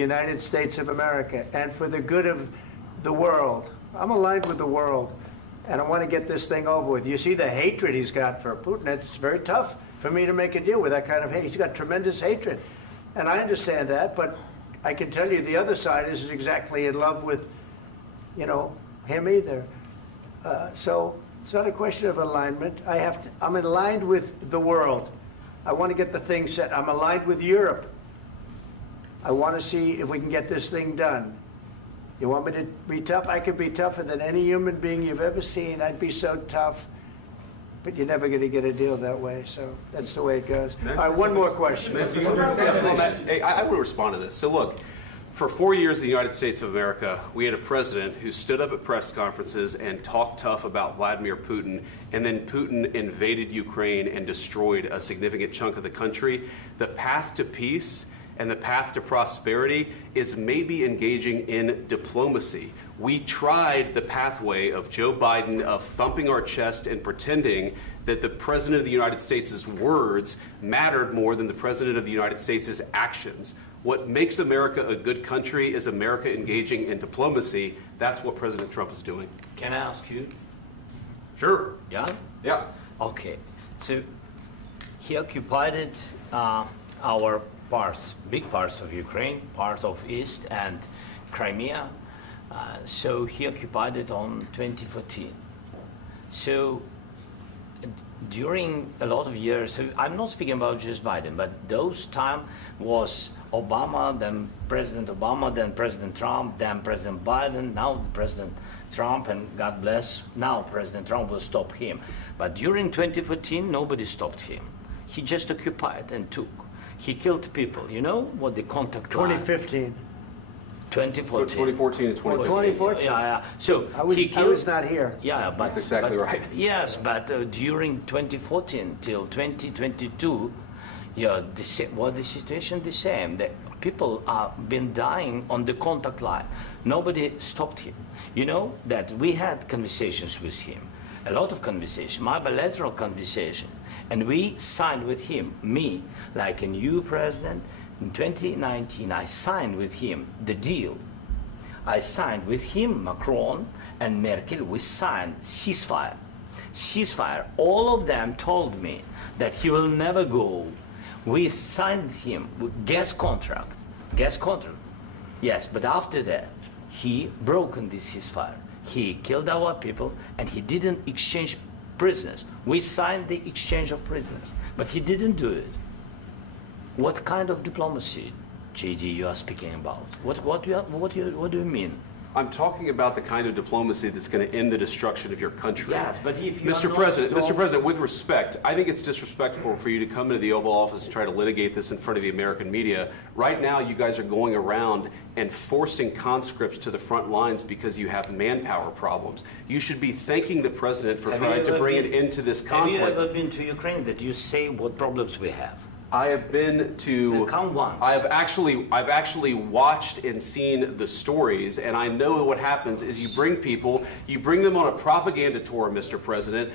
United States of America and for the good of the world. I'm aligned with the world, and I want to get this thing over with. You see the hatred he's got for Putin. It's very tough for me to make a deal with that kind of hate. He's got tremendous hatred, and I understand that, but I can tell you the other side isn't exactly in love with, you know, him either. So it's not a question of alignment. I'm aligned with the world. I want to get the thing set. I'm aligned with Europe. I want to see if we can get this thing done. You want me to be tough? I could be tougher than any human being you've ever seen. I'd be so tough. But you're never going to get a deal that way. So that's the way it goes. All right, one more question. Hey, I will respond to this. So look, for 4 years in the United States of America, we had a president who stood up at press conferences and talked tough about Vladimir Putin, and then Putin invaded Ukraine and destroyed a significant chunk of the country. The path to peace and the path to prosperity is maybe engaging in diplomacy. We tried the pathway of Joe Biden of thumping our chest and pretending that the President of the United States' words mattered more than the President of the United States' actions. What makes America a good country is America engaging in diplomacy. That's what President Trump is doing. Can I ask you? Sure. Yeah? Yeah. Okay. So he occupied our parts, big parts of Ukraine, part of East and Crimea. So he occupied it on 2014. So during a lot of years, so I'm not speaking about just Biden, but those time was Obama, then President Obama, then President Trump, then President Biden, now President Trump, and God bless, now President Trump will stop him. But during 2014, nobody stopped him. He just occupied and took. He killed people. You know what the contact line? 2015. 2014. 2014 and 2014. Yeah. So I was not here. Yeah, but that's exactly right. Yes, but during 2014 till 2022, yeah, the situation the same. The people have been dying on the contact line. Nobody stopped him. You know that we had conversations with him, a lot of conversation, my bilateral conversation, and we signed with him, me, like a new president. In 2019, I signed with him the deal. I signed with him, Macron and Merkel, we signed ceasefire. Ceasefire. All of them told me that he will never go. We signed with him with gas contract. Gas contract. Yes, but after that, he broken this ceasefire. He killed our people and he didn't exchange prisoners. We signed the exchange of prisoners, but he didn't do it. What kind of diplomacy, JD, you are speaking about? What do you mean? I'm talking about the kind of diplomacy that's going to end the destruction of your country. Yes, but if you Mr. President, with respect, I think it's disrespectful for you to come into the Oval Office and try to litigate this in front of the American media. Right now, you guys are going around and forcing conscripts to the front lines because you have manpower problems. You should be thanking the President for trying to bring an end to this conflict. Have you ever been to Ukraine that you say what problems we have? I have been to. Come once. I've actually watched and seen the stories, and I know what happens is you bring them on a propaganda tour, Mr. President.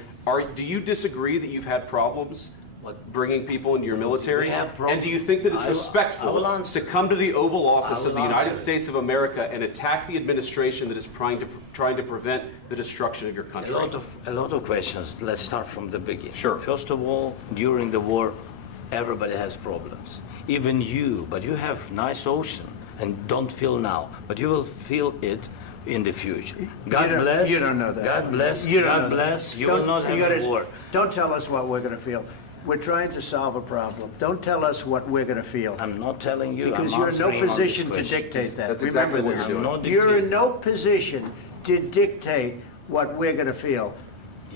Do you disagree that you've had problems bringing people into your military? And do you think that it's respectful to come to the Oval Office of the United States of America and attack the administration that is trying to prevent the destruction of your country? A lot of questions. Let's start from the beginning. Sure. First of all, during the war, everybody has problems, even you, but you have nice ocean and don't feel now, but you will feel it in the future. God bless. You don't know that. God bless. You God bless. You will not have a war. Don't tell us what we're going to feel. We're trying to solve a problem. Don't tell us what we're going to feel. I'm not telling you. Because you're in no position to dictate that. That's exactly what you're doing. You're in no position to dictate what we're going to feel.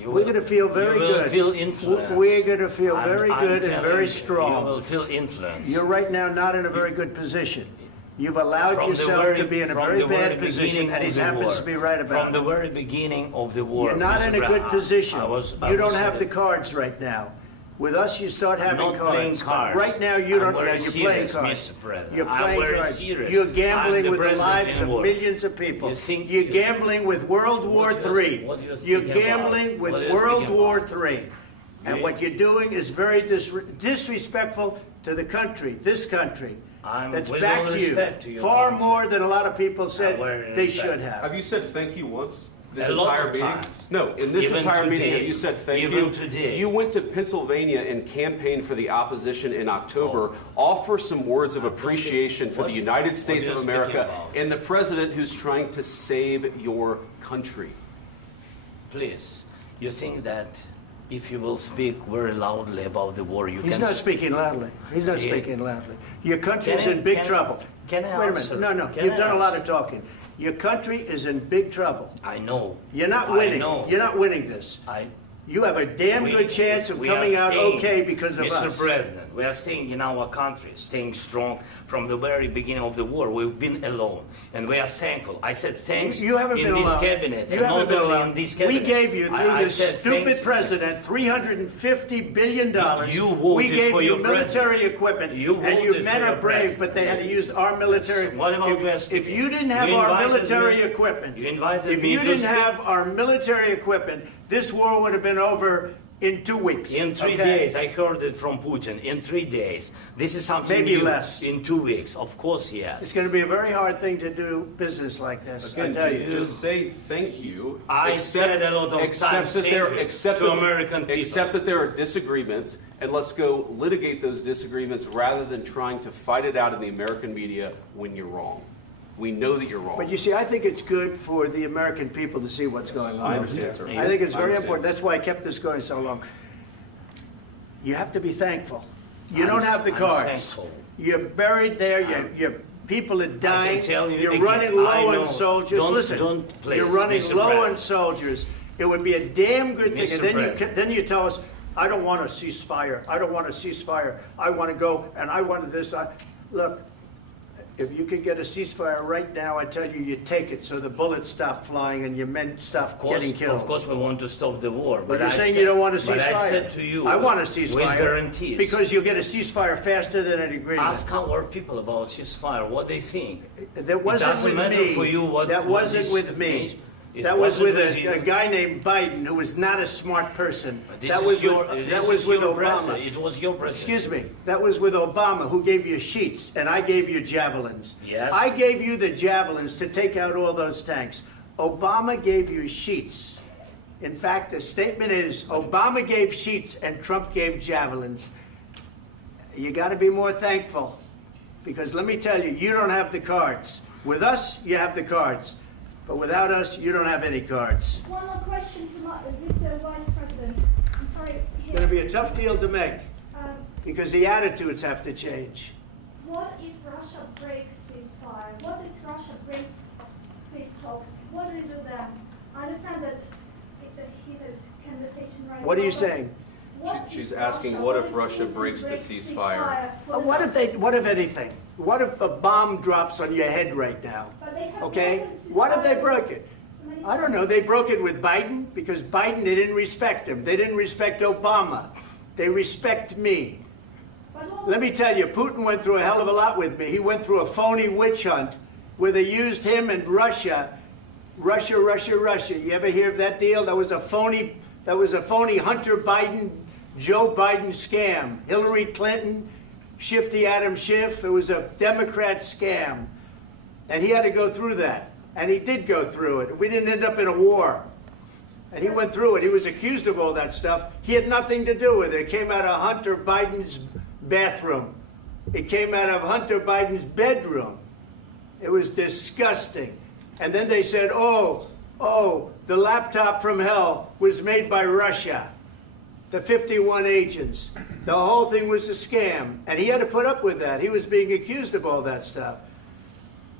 We're going to feel very good. You will feel influence. We're going to feel very good and very strong. You will feel influence. You're right now not in a very good position. You've allowed yourself to be in a very bad position, and he happens to be right about it. From the very beginning of the war. You're not in a good position. You don't have the cards right now. With us, you start having cards. I'm not playing cards. Right now, you don't. You're playing cards. Mr. President. You're playing cards. Serious. You're gambling with the lives of millions of people. You're gambling with World War III. You're gambling with World War III. And what you're doing is very disrespectful to the country, this country. that's with back all to you respect to your far country. more than a lot of people said very they respect. should have. Have you said thank you once? This A lot entire of meeting? times. No, in this Even entire meeting, today. have you said thank Even you? today. You went to Pennsylvania and campaigned for the opposition in October. Offer some words of appreciation for the United States what of are you speaking America about? and the president who's trying to save your country. Please, you think that if you will speak very loudly about the war, you He's can... not speaking loudly. He's not Yeah. speaking loudly. Your country is Can I- in big can I- trouble. can I Wait a answer? minute. No, Can you've I done a lot answer? of talking. Your country is in big trouble. I know. You're not I winning. know. You're not winning this. You have a damn We- good chance of we are coming out staying, okay because of Mr. us. President, we are staying in our country, staying strong from the very beginning of the war. We've been alone, and we are thankful. I said thanks You haven't in been this alone. cabinet, You and haven't not been only alone. in this We cabinet. gave you, through I this said stupid thank you. president, $350 billion. You voted We gave for you your military president. equipment, You and you voted men for are your brave, president. but they had to use our military. What about If West you didn't have You our invited military me- equipment, you invited if me you to didn't speak- have our military equipment, this war would have been over in 2 weeks. In 3 okay? days, I heard it from Putin. In 3 days, this is something Maybe new. less. In 2 weeks, of course, yes. It's going to be a very hard thing to do business like this. I Again, tell you. just say thank you. I said a lot of accept times that thank there, you accept to that- American people. Accept that there are disagreements, and let's go litigate those disagreements rather than trying to fight it out in the American media when you're wrong. We know that you're wrong. But you see, I think it's good for the American people to see what's going on. I understand, sir. I think it's I very understand. important. That's why I kept this going so long. You have to be thankful. You I'm- don't have the I'm cards. thankful. You're buried there. Your people are dying. tell you You're again, running I low know. on soldiers. Don't- Listen, don't, please, you're running Mr. low on President. soldiers. It would be a damn good thing. Mr. And then President. then you tell us, I don't want a ceasefire. I don't want a ceasefire. I want to go and I want this. Look, if you could get a ceasefire right now, I tell you, you take it so the bullets stop flying and your men stop getting killed. Of course, we want to stop the war. But you're I saying said- you don't want a ceasefire. But I said to you, I want a with ceasefire. guarantees. Because you'll get a ceasefire faster than an agreement. Ask our people about ceasefire, what they think. That wasn't doesn't with matter me. for you what- That what wasn't this with me. means. It That was wasn't with with you. a guy named Biden who was not a smart person. This That is was your, with, this that was is with your Obama. president. It was your president. Excuse me. That was with Obama, who gave you sheets, and I gave you javelins. Yes. I gave you the javelins to take out all those tanks. Obama gave you sheets. In fact, the statement is Obama gave sheets and Trump gave javelins. You got to be more thankful, because let me tell you, you don't have the cards. With us, you have the cards. But without us, you don't have any cards. One more question to Mr. Vice President. I'm sorry. It's going to be a tough deal to make, Um, because the attitudes have to change. what if Russia breaks ceasefire? What if Russia breaks peace talks? What do you do then? I understand that it's a heated conversation right now. What are you but saying? what if She's asking, what if Russia Putin breaks the ceasefire? for the What if anything? What if a bomb drops on your head right now? But they have Okay? broken ceasefire What if they broke it? for many I don't know. They broke it with Biden because Biden, they didn't respect him. They didn't respect Obama. They respect me. But what- Let me tell you, Putin went through a hell of a lot with me. He went through a phony witch hunt where they used him and Russia. Russia. You ever hear of that deal? That was a phony Hunter Biden, Joe Biden scam. Hillary Clinton, Shifty Adam Schiff. It was a Democrat scam. And he had to go through that. And he did go through it. We didn't end up in a war. And he went through it. He was accused of all that stuff. He had nothing to do with it. It came out of Hunter Biden's bathroom. It came out of Hunter Biden's bedroom. It was disgusting. And then they said, oh, the laptop from hell was made by Russia. The 51 agents. The whole thing was a scam. And he had to put up with that. He was being accused of all that stuff.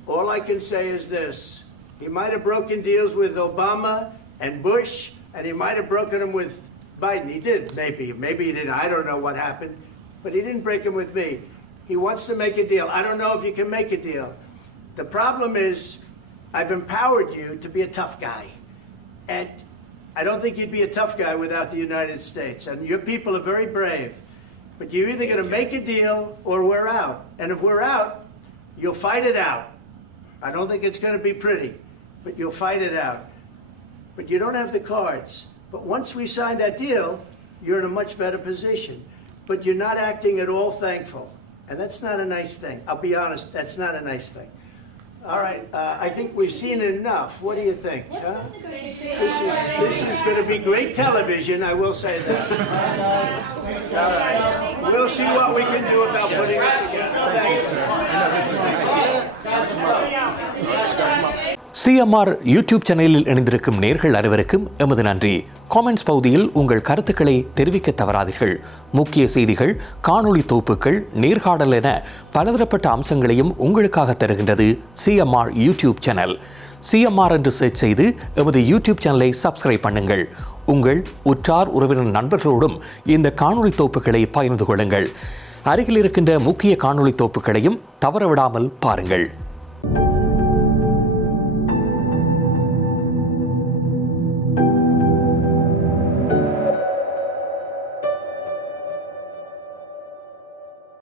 All I can say is this. He might have broken deals with Obama and Bush, and he might have broken them with Biden. He did, maybe. Maybe he didn't. I don't know what happened. But he didn't break them with me. He wants to make a deal. I don't know if you can make a deal. The problem is, I've empowered you to be a tough guy. And I don't think you'd be a tough guy without the United States. And your people are very brave. But you're either going to make a deal or we're out. And if we're out, you'll fight it out. I don't think it's going to be pretty, but you'll fight it out. But you don't have the cards. But once we sign that deal, you're in a much better position. But you're not acting at all thankful. And that's not a nice thing. I'll be honest, that's not a nice thing. All right, I think we've seen enough. What do you think? Huh? This is going to be great television, I will say that. All right. We'll see what we can do about putting it together. Thank you, sir. CMR YouTube சேனலில் இணைந்திருக்கும் நேர்கள் அனைவருக்கும் எமது நன்றி. Comments பகுதியில் உங்கள் கருத்துக்களை தெரிவிக்க தவறாதீர்கள். முக்கிய செய்திகள், காணொளி தொகுப்புகள், நேர்காணல் என பலதரப்பட்ட அம்சங்களையும் உங்களுக்காக தருகின்றது CMR யூடியூப் சேனல். CMR என்று சர்ச் செய்து எமது யூடியூப் சேனலை சப்ஸ்கிரைப் பண்ணுங்கள். உங்கள் உற்றார் உறவினர் நண்பர்களோடும் இந்த காணொளி தொகுப்புகளை பகிர்ந்து கொள்ளுங்கள். அருகில் இருக்கின்ற முக்கிய காணொளி தொகுப்புகளையும் தவறவிடாமல் பாருங்கள்.